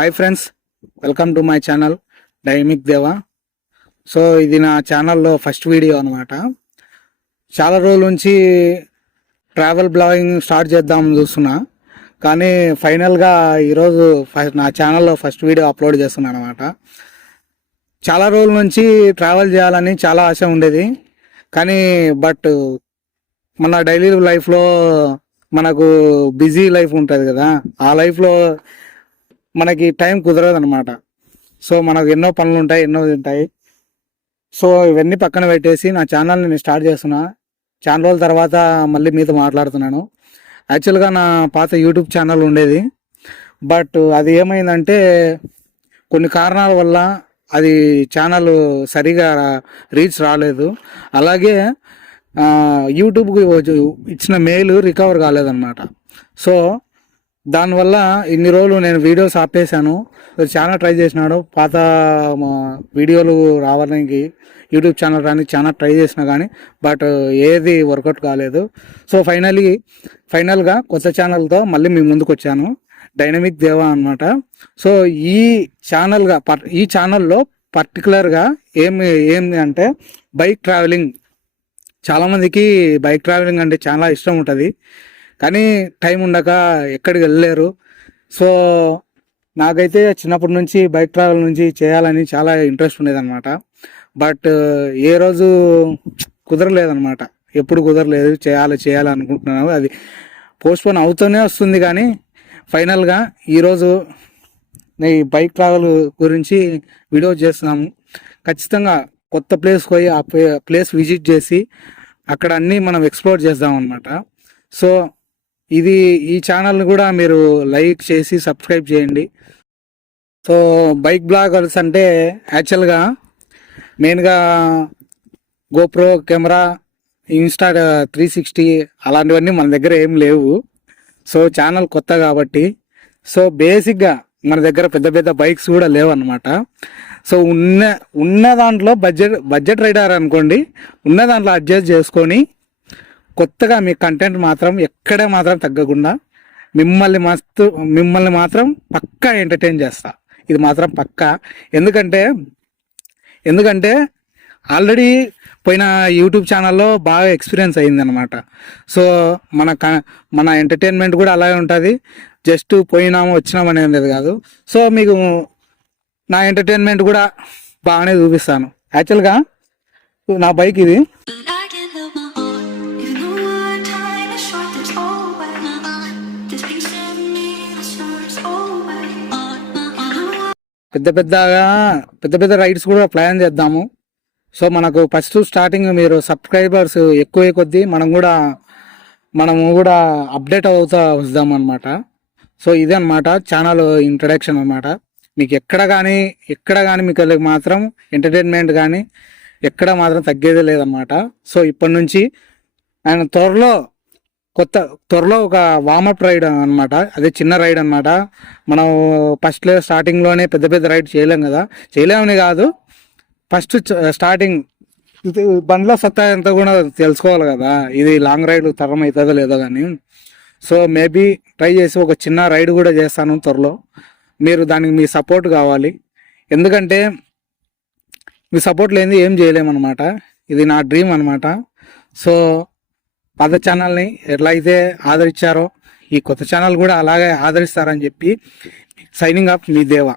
Hi friends, welcome to my channel dynamic దేవా. So ఇది నా ఛానల్లో ఫస్ట్ వీడియో అనమాట. చాలా రోజుల నుంచి ట్రావెల్ బ్లాగింగ్ స్టార్ట్ చేద్దామని చూస్తున్నా, కానీ ఫైనల్గా ఈరోజు నా ఛానల్లో ఫస్ట్ వీడియో అప్లోడ్ చేస్తున్నాను అనమాట. చాలా రోజుల నుంచి ట్రావెల్ చేయాలని చాలా ఆశ ఉండేది, కానీ మన డైలీ లైఫ్లో మనకు బిజీ లైఫ్ ఉంటుంది కదా, ఆ లైఫ్లో మనకి టైం కుదరదు అనమాట. సో మనకు ఎన్నో పనులు ఉంటాయి, ఎన్నో ఉంటాయి. సో ఇవన్నీ పక్కన పెట్టేసి నా ఛానల్ని నేను స్టార్ట్ చేస్తున్నా. చాలా రోజుల తర్వాత మళ్ళీ మీతో మాట్లాడుతున్నాను. యాక్చువల్గా నా పాత యూట్యూబ్ ఛానల్ ఉండేది, బట్ అది ఏమైందంటే కొన్ని కారణాల వల్ల అది ఛానల్ సరిగా రీచ్ రాలేదు. అలాగే యూట్యూబ్కి ఇచ్చిన మెయిల్ రికవర్ కాలేదన్నమాట. సో దానివల్ల ఇన్ని రోజులు నేను వీడియోస్ ఆపేశాను. చాలా ట్రై చేసినాడు, పాత వీడియోలు రావడానికి యూట్యూబ్ ఛానల్ రానికి చాలా ట్రై చేసినా కానీ బట్ ఏది వర్కౌట్ కాలేదు. సో ఫైనల్గా కొత్త ఛానల్తో మళ్ళీ మీ ముందుకు వచ్చాను, డైనమిక్ దేవా అనమాట. సో ఈ ఛానల్లో పర్టికులర్గా ఏమి అంటే బైక్ ట్రావెలింగ్. చాలామందికి బైక్ ట్రావెలింగ్ అంటే చాలా ఇష్టం ఉంటుంది, కానీ టైం ఉండక ఎక్కడికి వెళ్ళలేరు. సో నాకైతే చిన్నప్పటి నుంచి బైక్ ట్రావెల్ నుంచి చేయాలని చాలా ఇంట్రెస్ట్ ఉండేదన్నమాట. బట్ ఏ రోజు కుదరలేదన్నమాట, ఎప్పుడు కుదరలేదు. చేయాలి అనుకుంటున్నాను, అది పోస్ట్పోన్ అవుతూనే వస్తుంది. కానీ ఫైనల్గా ఈరోజు ఈ బైక్ ట్రావెల్ గురించి వీడియో చేస్తున్నాము. ఖచ్చితంగా కొత్త ప్లేస్ పోయి ఆ ప్లేస్ విజిట్ చేసి అక్కడ అన్నీ మనం ఎక్స్ప్లోర్ చేద్దాం అనమాట. సో ఈ ఛానల్ని కూడా మీరు లైక్ చేసి సబ్స్క్రైబ్ చేయండి. సో బైక్ బ్లాగర్స్ అంటే యాక్చువల్గా మెయిన్గా గోప్రో కెమెరా, ఇన్స్టా 360 అలాంటివన్నీ మన దగ్గర ఏం లేవు. సో ఛానల్ కొత్త కాబట్టి సో బేసిక్గా మన దగ్గర పెద్ద పెద్ద బైక్స్ కూడా లేవు అనమాట. సో ఉన్న దాంట్లో బడ్జెట్ రైడర్ అనుకోండి, ఉన్న దాంట్లో అడ్జస్ట్ చేసుకొని కొత్తగా మీ కంటెంట్ మాత్రం ఎక్కడ మాత్రం తగ్గకుండా మిమ్మల్ని మాత్రం పక్కా ఎంటర్టైన్ చేస్తా. ఇది మాత్రం పక్కా. ఎందుకంటే ఆల్రెడీ పోయిన యూట్యూబ్ ఛానల్లో బాగా ఎక్స్పీరియన్స్ అయిందనమాట. సో మన ఎంటర్టైన్మెంట్ కూడా అలాగే ఉంటుంది, జస్ట్ పోయినాము వచ్చినాము అనేది లేదు కాదు. సో మీకు నా ఎంటర్టైన్మెంట్ కూడా బాగానే చూపిస్తాను. యాక్చువల్గా నా బైక్ ఇది. పెద్ద పెద్ద రైడ్స్ కూడా ప్లాన్ చేద్దాము. సో మనకు ఫస్ట్ స్టార్టింగ్ మీరు సబ్స్క్రైబర్స్ ఎక్కువ కొద్దీ మనము కూడా అప్డేట్ అవుతా వద్దాం అనమాట. సో ఇదే అనమాట ఛానల్ ఇంట్రడక్షన్ అనమాట. మీకు ఎక్కడ కానీ మీకు మాత్రం ఎంటర్టైన్మెంట్ కానీ ఎక్కడ మాత్రం తగ్గేదే లేదన్నమాట. సో ఇప్పటి నుంచి ఆయన త్వరలో ఒక వార్మప్ రైడ్ అనమాట. అదే చిన్న రైడ్ అనమాట. మనం ఫస్ట్ స్టార్టింగ్లోనే పెద్ద రైడ్ చేయలేం కదా, చేయలేమని కాదు, ఫస్ట్ స్టార్టింగ్ బండ్లో సత్తా ఎంత కూడా తెలుసుకోవాలి కదా, ఇది లాంగ్ రైడ్ తరం అవుతుందో లేదో కానీ. సో మేబీ ట్రై చేసి ఒక చిన్న రైడ్ కూడా చేస్తాను త్వరలో. మీరు దానికి మీ సపోర్ట్ కావాలి, ఎందుకంటే మీ సపోర్ట్ లేనిది ఏం చేయలేమన్నమాట. ఇది నా డ్రీమ్ అనమాట. సో పాత ఛానల్ని ఎట్లా అయితే ఆదరించారో ఈ కొత్త ఛానల్ కూడా అలాగే ఆదరిస్తారని చెప్పి సైనింగ్ ఆఫ్ మీ దేవా.